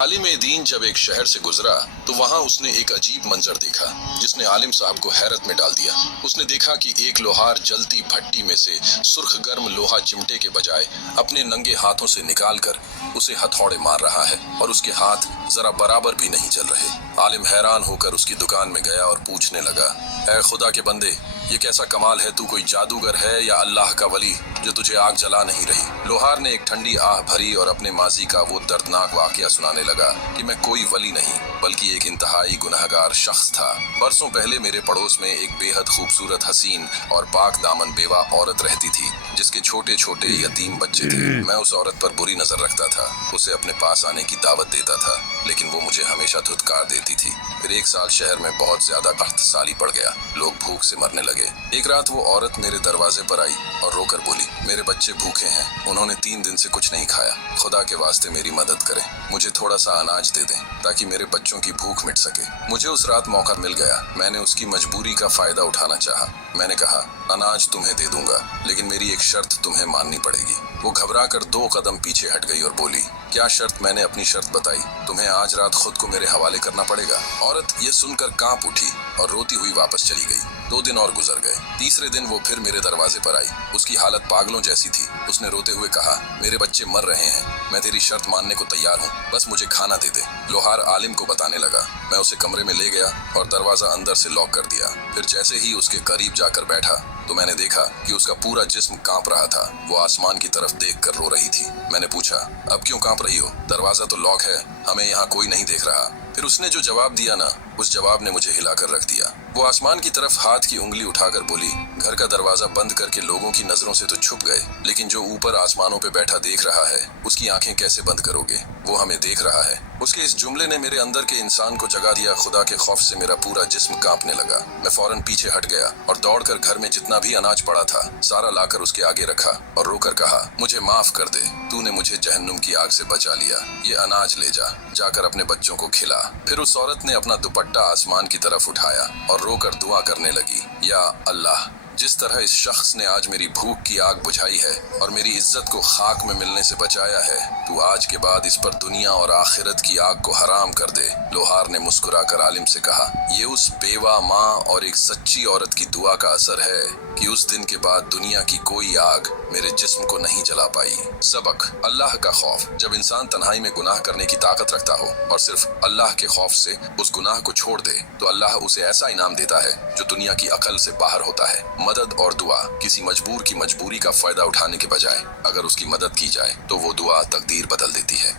आलिम दीन जब एक शहर से गुजरा तो वहाँ उसने एक अजीब मंजर देखा जिसने आलिम साहब को हैरत में डाल दिया। उसने देखा कि एक लोहार जलती भट्टी में से सुर्ख गर्म लोहा चिमटे के बजाय अपने नंगे हाथों से निकालकर उसे हथौड़े मार रहा है और उसके हाथ जरा बराबर भी नहीं चल रहे। आलिम हैरान होकर उसकी दुकान में गया और पूछने लगा, ऐ खुदा के बंदे, ये कैसा कमाल है, तू कोई जादूगर है या अल्लाह का वली जो तुझे आग जला नहीं रही। लोहार ने एक ठंडी आह भरी और अपने माजी का वो दर्दनाक वाकया सुनाने लगा कि मैं कोई वली नहीं बल्कि एक इंतहाई गुनहगार शख्स था। बरसों पहले मेरे पड़ोस में एक बेहद खूबसूरत हसीन और पाक दामन बेवा औरत रहती थी जिसके छोटे छोटे यतीम बच्चे थे। मैं उस औरत पर बुरी नजर रखता था, उसे अपने पास आने की दावत देता था, लेकिन वो मुझे हमेशा धुतकार देती थी। फिर एक साल शहर में बहुत ज्यादा कहत साली पड़ गया, लोग भूख से मरने लगे। एक रात वो औरत मेरे दरवाजे पर आई और रोकर बोली, मेरे बच्चे भूखे हैं, उन्होंने 3 दिन से कुछ नहीं खाया, खुदा के वास्ते मेरी मदद करें, मुझे थोड़ा सा अनाज दे दें ताकि मेरे बच्चों की भूख मिट सके। मुझे उस रात मौका मिल गया। मैंने उसकी मजबूरी का फायदा उठाना चाहा। मैंने कहा, अनाज तुम्हें दे दूंगा, लेकिन मेरी एक शर्त तुम्हें माननी पड़ेगी। वो घबरा कर 2 कदम पीछे हट गई और बोली, क्या शर्त? मैंने अपनी शर्त बताई, तुम्हें आज रात खुद को मेरे हवाले करना पड़ेगा। औरत ये सुनकर कांप उठी और रोती हुई वापस चली गई। 2 दिन और गुजर गए। तीसरे दिन वो फिर मेरे दरवाजे पर आई। उसकी हालत पागलों जैसी थी। उसने रोते हुए कहा, मेरे बच्चे मर रहे हैं, मैं तेरी शर्त मानने को तैयार हूँ, बस मुझे खाना दे दे। लोहार आलिम को बताने लगा। मैं उसे कमरे में ले गया और दरवाजा अंदर से लॉक कर दिया। फिर जैसे ही उसके करीब जाकर बैठा तो मैंने देखा कि उसका पूरा जिस्म कांप रहा था। वो आसमान की तरफ देख कर रो रही थी। मैंने पूछा, अब क्यों कांप रही हो? दरवाजा तो लॉक है, हमें यहाँ कोई नहीं देख रहा। फिर उसने जो जवाब दिया ना, उस जवाब ने मुझे हिलाकर रख दिया। वो आसमान की तरफ हाथ की उंगली उठाकर बोली, घर का दरवाजा बंद करके लोगों की नजरों से तो छुप गए, लेकिन जो ऊपर आसमानों पे बैठा देख रहा है उसकी आंखें कैसे बंद करोगे? वो हमें देख रहा है। उसके इस जुमले ने मेरे अंदर के इंसान को जगा दिया। खुदा के खौफ से मेरा पूरा जिस्म कांपने लगा। मैं फौरन पीछे हट गया और दौड़कर घर में जितना भी अनाज पड़ा था सारा लाकर उसके आगे रखा और रोकर कहा, मुझे माफ कर दे, तूने मुझे जहन्नुम की आग से बचा लिया, ये अनाज ले जा, जाकर अपने बच्चों को खिला। फिर उस औरत ने अपना दुपट्टा आसमान की तरफ उठाया और रोकर दुआ करने लगी, या अल्लाह, जिस तरह इस शख्स ने आज मेरी भूख की आग बुझाई है और मेरी इज्जत को खाक में मिलने से बचाया है, तू आज के बाद इस पर दुनिया और आखिरत की आग को हराम कर दे। लोहार ने मुस्कुराकर आलिम से कहा, ये उस बेवा माँ और एक सच्ची औरत की दुआ का असर है कि उस दिन के बाद दुनिया की कोई आग मेरे जिस्म को नहीं जला पाई। सबक, अल्लाह का खौफ। जब इंसान तन्हाई में गुनाह करने की ताकत रखता हो और सिर्फ अल्लाह के खौफ से उस गुनाह को छोड़ दे तो अल्लाह उसे ऐसा इनाम देता है जो दुनिया की अकल से बाहर होता है। मदद और दुआ। किसी मजबूर की मजबूरी का फायदा उठाने के बजाय अगर उसकी मदद की जाए तो वो दुआ तकदीर बदल देती है।